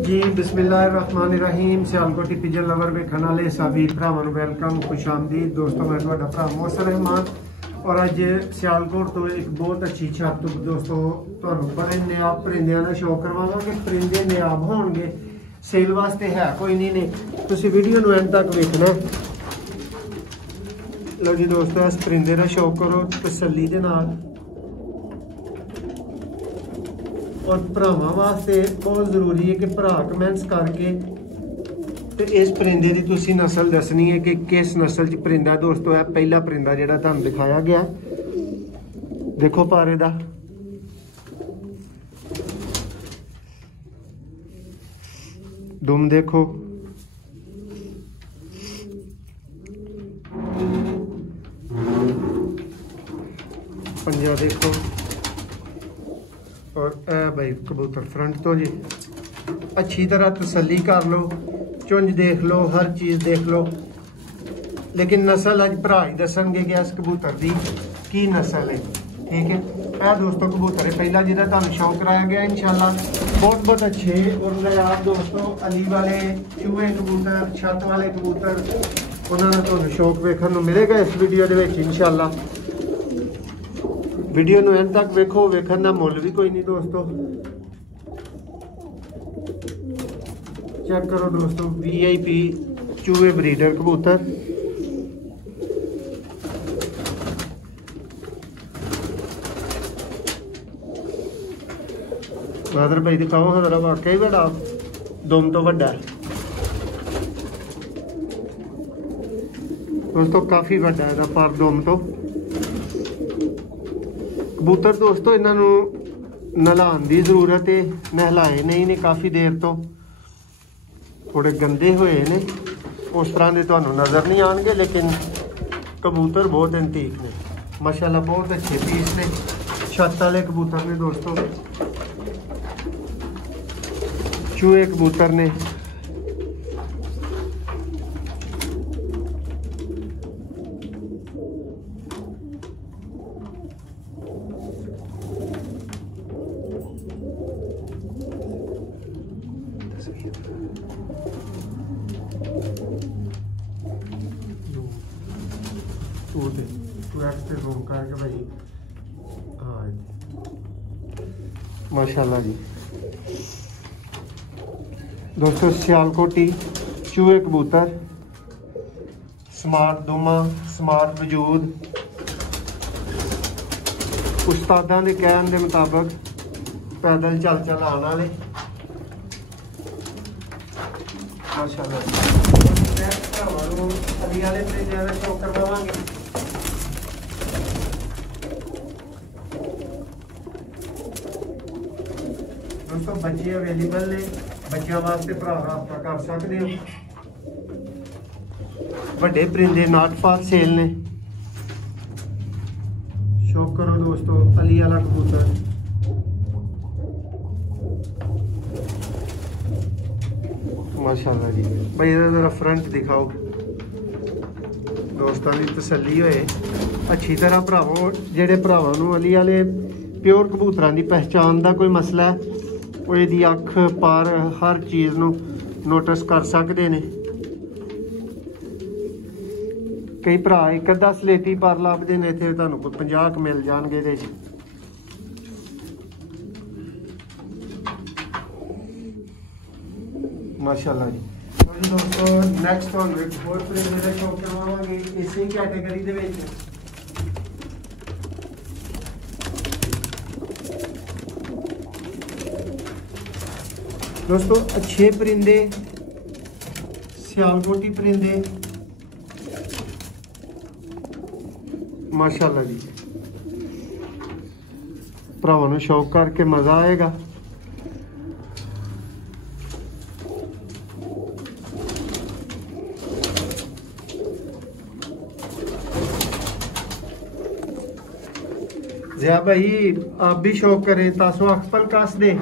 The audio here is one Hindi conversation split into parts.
जी बिस्मिल्लाहिर्रहमानिर्रहीम। सियालकोटी पिजन लवर वेखण वाले सभी भरावां नूं वेलकम, खुश आमदीद। दोस्तों मैं तुहाडा भरा मोहसिन रहमान और अज सियालकोट तो एक बहुत अच्छी छत दोस्तों तुहानूं बड़े नायाब परिंदियां दा शो करवावांगे। परिंदे नायाब होणगे, सेल वास्ते है कोई नहीं ने, तुसीं वीडियो नूं एंड तक वेखना। लो जी दोस्तों, इस परिंदे दा शौक करो तसल्ली दे नाल। और भरावां वास्ते बहुत जरूरी है कि भरा कमेंट्स करके तो इस परिंदे की तुसीं नस्ल दसनी है कि किस नस्ल च परिंदा दोस्तों है। पहला परिंदा जिहड़ा तुहानूं दिखाया गया, देखो पारे दा दुम देखो, पंजा देखो, और ए भाई कबूतर फ्रंट तो जी अच्छी तरह तसल्ली कर लो, चुंज देख लो, हर चीज़ देख लो। लेकिन नस्ल अज भरा ही दसणगे कि इस कबूतर की की नस्ल है। ठीक है, यह दोस्तों कबूतर है पहला जिहदा तुहानूं शौक कराया गया। इंशाल्लाह बहुत बहुत अच्छे और नायाब दोस्तों अली वाले चूहे कबूतर, छत वाले कबूतर, उन्होंने तुहानूं शौक वेखण नूं मिलेगा इस वीडियो दे विच इंशाल्लाह। वीडियो नूं एंड तक वेखो, वेखण दा मुल भी कोई नहीं दोस्तों। चेक करो दोस्तों, VIP चूहे ब्रीडर कबूतर। बादर भाई दिखाओ हजरा, वाकई बड़ा दुम तो वड्डा है दोस्तों, काफ़ी वड्डा है पर दुम तो। कबूतर दोस्तों इन्हों नहलाने की जरूरत है, नहलाए नहीं ने काफ़ी देर तो, थोड़े गंदे हुए ने, उस तरह के तुहानूं नज़र नहीं आएंगे। लेकिन कबूतर बहुत एंटीक ने माशाल्लाह, बहुत अच्छे पीस ने, छत वाले कबूतर ने दोस्तों, चूहे कबूतर ने। करके भाई हाँ माशाल्लाह जी दोस्तों, सियालकोटी चूहे कबूतर, स्मार्ट दुमा, स्मार्ट वजूद, उस्तादां दे कहण दे मुताबिक पैदल चल चल आने वाले माशाल्लाह। अली वाले परिंदे दा शौक करवावांगे। दोस्तों बच्चे अवेलेबल ने, बच्चों वास्ते भरा राबता कर सकते हो। वड्डे परिंदे नॉट फॉर सेल ने, शौक करो दोस्तों अली वाला कबूतर। माशाल्लाह जी भाई, जरा फ्रंट दिखाओ दोस्तों की तसल्ली होए अच्छी तरह। भरावो जेडे भरावां नूं अली वाले प्योर कबूतरां की पहचान का कोई मसला है, वो यदि अख पर हर चीज़ नूं नोटिस कर सकते हैं। कई भरा एक अद्धा सलेटी पर लभदे ने, इत्थे तुहानूं 50 मिल जाणगे इहदे च। माशाल्लाह जी दोस्तों, नैक्सट तुहानूं एक होर परिंदे दा शौक करवावांगे इसी कैटेगरी दे विच। दोस्तों अच्छे परिंदे, सियालकोटी परिंदे माशाल्लाह जी, भरावां नूं शौक करके मज़ा आएगा। ज़िया भाई आप भी शौक करें तासो अख पल कस दे।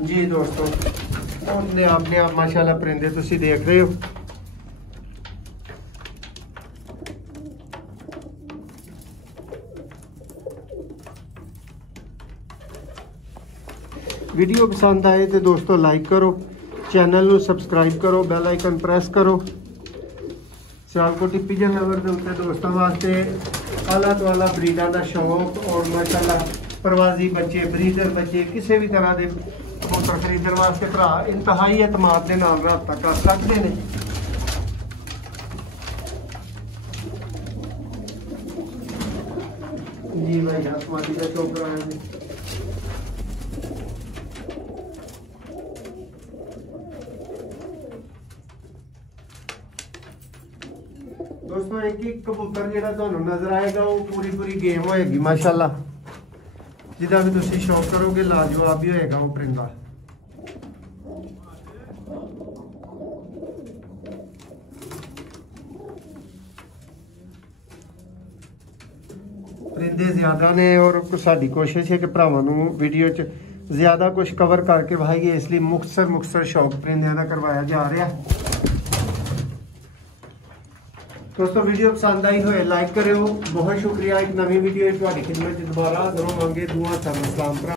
जी दोस्तों अपने आप माशाल्लाह परिंदे तुसी देख रहे हो। वीडियो पसंद आए तो दोस्तों लाइक करो, चैनल को सबसक्राइब करो, बेल आइकन प्रेस करो। सियालकोट टिप्पी जानवर के उत्ते दोस्तों वास्ते आला तो आला ब्रीडा का शौक और माशाल्लाह प्रवासी बच्चे, ब्रीडर बच्चे, किसी भी तरह के कबूतर खरीदने वास्ते भरा इंतहाई एतमाद के नाल रब्ता कर सकते हैं। जी भाई आसमानी का चौक रहा है। दोस्तों एक ही कबूतर जो तुहानू नजर आएगा वो पूरी गेम होएगी माशाल्लाह। जिदा भी तुम शौक करोगे लाजवाब ही होएगा वो परिंदा। परिंदे ज्यादा ने और साडी कोशिश है कि भरावां नू वीडियो च ज्यादा कुछ कवर करके भाई, इसलिए मुख्तसर शौक परिंदे का करवाया जा रहा है। दोस्तों वीडियो पसंद आई हो लाइक करो। बहुत शुक्रिया। एक नवी वीडियो खिदमत दोबारा हाजिर होवांगे। दुआ सलाम।